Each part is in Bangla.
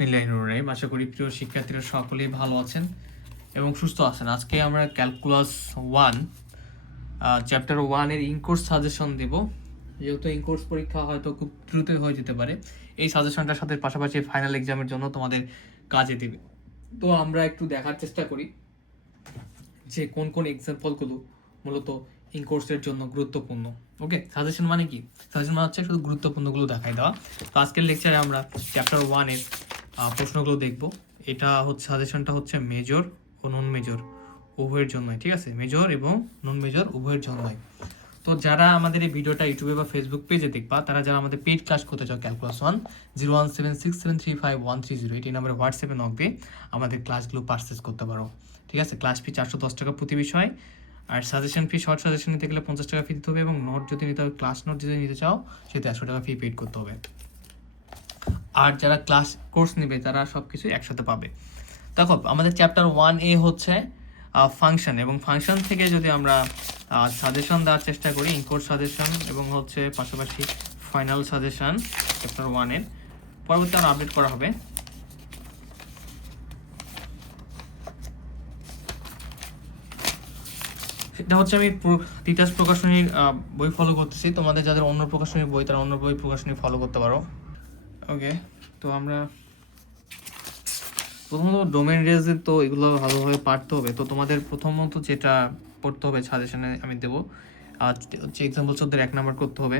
বিসমিল্লাহির আশা করি প্রিয় শিক্ষার্থীরা সকলেই ভালো আছেন এবং সুস্থ আছেন। আজকে আমরা ক্যালকুলাস 1 চ্যাপ্টার 1 এর ইনকোর্স সাজেশন দেব। যেহেতু ইনকোর্স পরীক্ষা হয়তো খুব দ্রুতই হয়ে যেতে পারে, এই সাজেশনটার সাথে পাশাপাশি ফাইনাল এক্সামের জন্য তোমাদের কাজে দেবে। তো আমরা একটু দেখার চেষ্টা করি যে কোন কোন এক্সাম্পলগুলো মূলত ইনকোর্সের জন্য গুরুত্বপূর্ণ। ওকে, সাজেশন মানে কি? সাজেশন মানে হচ্ছে শুধু গুরুত্বপূর্ণগুলো দেখাই দেওয়া। তো আজকের লেকচারে আমরা চ্যাপ্টার 1 এর প্রশ্নগুলো দেখব। এটা হচ্ছে সাজেশনটা হচ্ছে মেজর ও নন মেজর উভয়ের জন্যই, ঠিক আছে? মেজর এবং নন মেজর উভয়ের জন্যই। তো যারা আমাদের এই ভিডিওটা ইউটিউবে বা ফেসবুক পেজে দেখবা, তারা যারা আমাদের পেইড ক্লাস করতে চাও ক্যালকুলাস 1 0176735 এই নাম্বারে হোয়াটসঅ্যাপে নক দিয়ে আমাদের ক্লাসগুলো পারচেস করতে পারো, ঠিক আছে? ক্লাস ফি 410 টাকা প্রতি বিষয়, আর সাজেশন ফি, শর্ট সাজেশন নিতে গেলে 50 টাকা ফি দিতে হবে, এবং নোট যদি নিতে হবে, ক্লাস নোট যদি নিতে চাও সেটা 100 টাকা ফি পেড করতে হবে। আর যারা ক্লাস কোর্স নেবে তারা সব কিছু একসাথে পাবে। দেখো, আমাদের চ্যাপ্টার 1A হচ্ছে ফাংশন, এবং ফাংশন থেকে যদি আমরা সাজেশন দেওয়ার চেষ্টা করি, ইনকোর্স সাজেশন এবং হচ্ছে পাশাপাশি ফাইনাল সাজেশন চ্যাপ্টার 1 এর পরবর্তী আরও আপডেট করা হবে। এটা হচ্ছে আমি তিতাস প্রকাশনীর বই ফলো করতেছি। তোমাদের যাদের অন্য প্রকাশনীর বই, তারা অন্য বই প্রকাশনী ফলো করতে পারো। ওকে, তো আমরা প্রথমত ডোমেন রেজের তো এগুলো ভালোভাবে পারতে হবে। তো তোমাদের প্রথমত যেটা পড়তে হবে সাজেশনে আমি দেবো, হচ্ছে এক্সাম্পল 14 1 নাম্বার করতে হবে,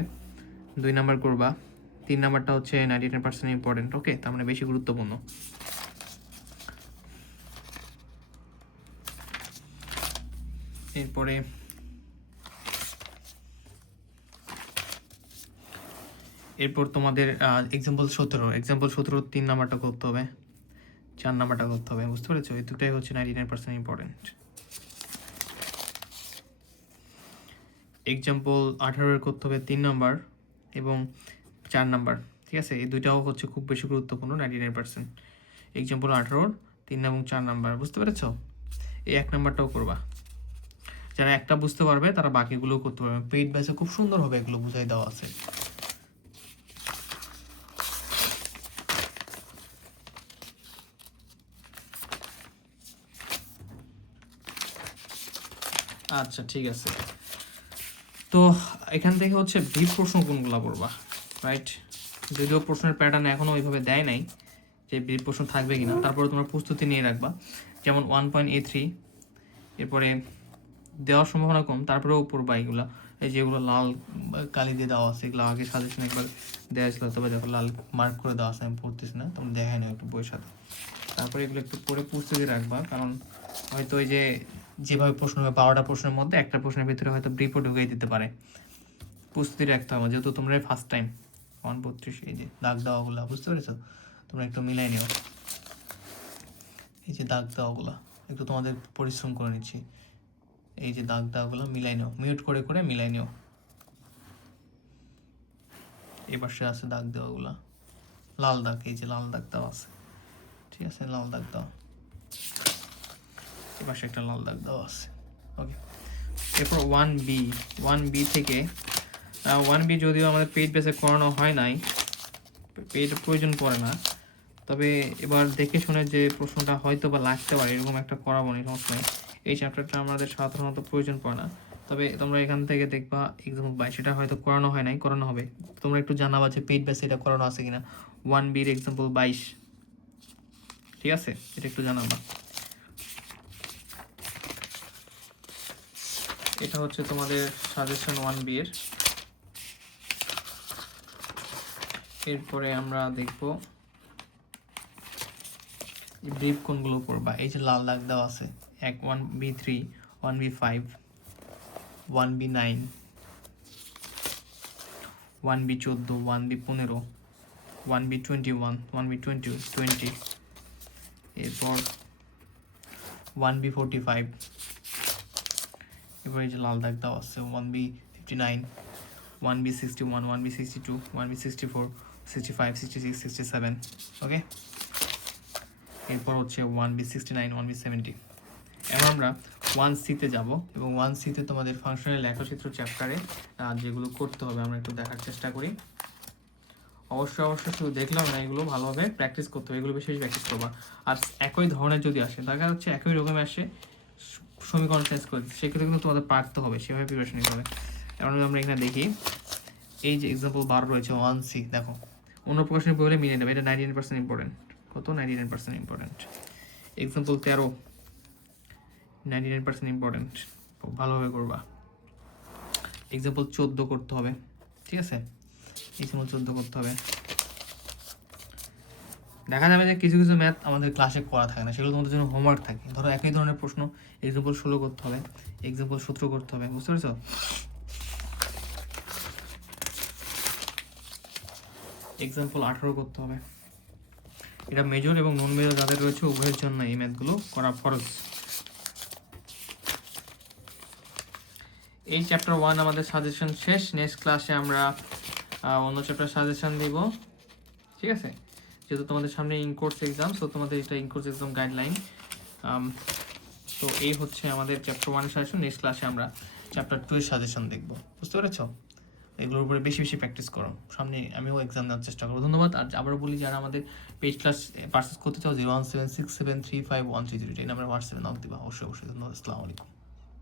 2 নাম্বার করবা, 3 নাম্বারটা হচ্ছে 99% ইম্পর্টেন্ট। ওকে, তার মানে বেশি গুরুত্বপূর্ণ। এরপর তোমাদের এক্সাম্পল 17 3 নাম্বারটা করতে হবে, 4 নাম্বারটা করতে হবে। বুঝতে পেরেছো? এই দুটাই হচ্ছে 99% ইম্পর্টেন্ট। এক্সাম্পল 18 করতে হবে 3 নাম্বার এবং 4 নাম্বার, ঠিক আছে? এই দুইটাও হচ্ছে খুব বেশি গুরুত্বপূর্ণ, 99%। এক্সাম্পল 18 3 এবং 4 নাম্বার, বুঝতে পেরেছো? এই 1 নাম্বারটাও করবা। যারা একটা বুঝতে পারবে তারা বাকিগুলো করতে পারবে। পেইড ব্যাচে খুব সুন্দর হবে, এগুলো বুঝাই দেওয়া আছে। আচ্ছা, ঠিক আছে। তো এখান থেকে হচ্ছে ব্রিফ প্রশ্ন কোনগুলো পড়বা, রাইট? যদিও প্রশ্নের প্যাটার্ন এখনও ওইভাবে দেয় নাই যে ব্রিফ প্রশ্ন থাকবে কিনা, তারপরে তোমরা প্রস্তুতি নিয়ে রাখবা। যেমন 1.A3 এরপরে দেওয়ার সম্ভাবনা কম, তারপরেও পড়বা এগুলো। এই যেগুলো লাল কালি দিয়ে দেওয়া আছে, এগুলো আগে সাজেশন একবার দেওয়া ছিল, তবে দেখো লাল মার্ক করে দেওয়া আছে, আমি পড়তেছি না, তোমরা দেখাই না একটু বইয়ের সাথে। তারপরে এগুলো একটু পড়ে প্রস্তুতি রাখবা, কারণ হয়তো ওই যে যেভাবে প্রশ্ন হবে 12টা প্রশ্নের মধ্যে একটা প্রশ্নের ভিতরে হয়তো ব্রিফও ঢুকিয়ে দিতে পারে। প্রস্তুতি রাখতে হবে, যেহেতু তোমরা ফার্স্ট টাইম। 132 এই যে দাগ দেওয়াগুলো, বুঝতে পেরেছো? তোমরা একটু মিলাই নিও, এই যে দাগ দেওয়াগুলো একটু তোমাদের পরিশ্রম করে নিচ্ছি। এই যে দাগ দেওয়াগুলো মিলাই নিও, মিউট করে করে মিলাই নিও। এবার সে আছে দাগ দেওয়াগুলো, লাল দাগ, এই যে লাল দাগ দেওয়া আছে, ঠিক আছে? লাল দাগ দেওয়া, এবার সে একটা লাল দাগ দেওয়া আছে। ওকে, এরপর 1B থেকে 1B যদিও আমাদের পেইড বেসে করানো হয় নাই, পেইড প্রয়োজন পড়ে না, তবে এবার দেখে শুনে যে প্রশ্নটা হয়তো বা লাগতে পারে এরকম একটা করাবো না, সমস্যা নেই। এই চ্যাপ্টারটা আমাদের সাধারণত প্রয়োজন পড়ে না, তবে তোমরা এখান থেকে দেখবা এক্সাম্পল 22 সেটা হয়তো করানো হয় নাই, করানো হবে। তোমরা একটু জানাবা যে পেইড বেসে এটা করানো আছে কিনা, 1Bর এক্সাম্পল 22, ঠিক আছে? এটা একটু জানাবা। এটা হচ্ছে তোমাদের সাজেশন 1B এর। এরপরে আমরা দেখব ব্রিফ কোনগুলো পড়বা। এই যে লাল দাগ দেওয়া আছে, 1B3 1B5 1B9 1B14 1B15 1B21 1B20 এরপর 1B45, এরপর এই যে লাল দাগ দেওয়া আছে 1B59 1B61 1B62 1B64 65 66 67। ওকে, এরপর হচ্ছে 1B69 1B70। এখন আমরা 1Cতে যাব, এবং 1Cতে তোমাদের ফাংশনাল লেখাচিত্র চ্যাপ্টারে যেগুলো করতে হবে আমরা একটু দেখার চেষ্টা করি। অবশ্যই শুধু দেখলাম না, এগুলো ভালোভাবে প্র্যাকটিস করতে হবে, এগুলো বেশি বেশি প্র্যাকটিস করবা। আর একই ধরনের যদি আসে, দেখা যাচ্ছে একই রকমের আসে, সমীকরণ চেঞ্জ করে দিচ্ছে, সেক্ষেত্রে কিন্তু তোমাদের পারতে হবে, সেভাবে প্রিপারেশন নিতে হবে। এখন যদি আমরা এখানে দেখি, এই যে এক্সাম্পল 12 রয়েছে 1C, দেখো অন্য প্রকাশনী বই হলে মিলিয়ে নেবে, এটা 99% ইম্পর্টেন্ট। কত? 99% ইম্পর্টেন্ট। এক্সাম্পল 13 99% ইম্পর্টেন্ট, খুব ভালোভাবে করবা। এক্সাম্পল 14 করতে হবে, ঠিক আছে? এক্সাম্পল 14 করতে হবে। দেখা যাবে যে কিছু কিছু ম্যাথ আমাদের ক্লাসে করা থাকে না, সেগুলো তোমাদের জন্য হোমওয়ার্ক থাকে। ধরো একই ধরনের প্রশ্ন, এক্সাম্পল 16 করতে হবে, এক্সাম্পল 17 করতে হবে, বুঝতে পেরেছো? এক্সাম্পল 18 করতে হবে। এটা মেজর এবং নন মেজর যাদের রয়েছে উভয়ের জন্য এই ম্যাথগুলো করা ফরজ। এই চ্যাপ্টার 1 আমাদের সাজেশন শেষ। নেক্সট ক্লাসে আমরা অন্য চ্যাপ্টার সাজেশন দিব, ঠিক আছে? যেহেতু তোমাদের সামনে ইনকোর্স এক্সাম, সো তোমাদের এটা ইনকোর্স এক্সাম গাইডলাইন। তো এই হচ্ছে আমাদের চ্যাপ্টার 1 এর সাজেশন। নেক্সট ক্লাসে আমরা চ্যাপ্টার 2 এর সাজেশন দেখব, বুঝতে পেরেছো? এগুলোর উপরে বেশি বেশি প্র্যাকটিস করো, সামনে আমিও এক্সাম দেওয়ার চেষ্টা করবো। ধন্যবাদ। আর আবারও বলি, যারা আমাদের পেজ ক্লাস পারচেস করতে চাও 01767351333 এই নাম্বারে হোয়াটসঅ্যাপে নক দিবা। অবশ্যই ধন্যবাদ। আসসালামু আলাইকুম।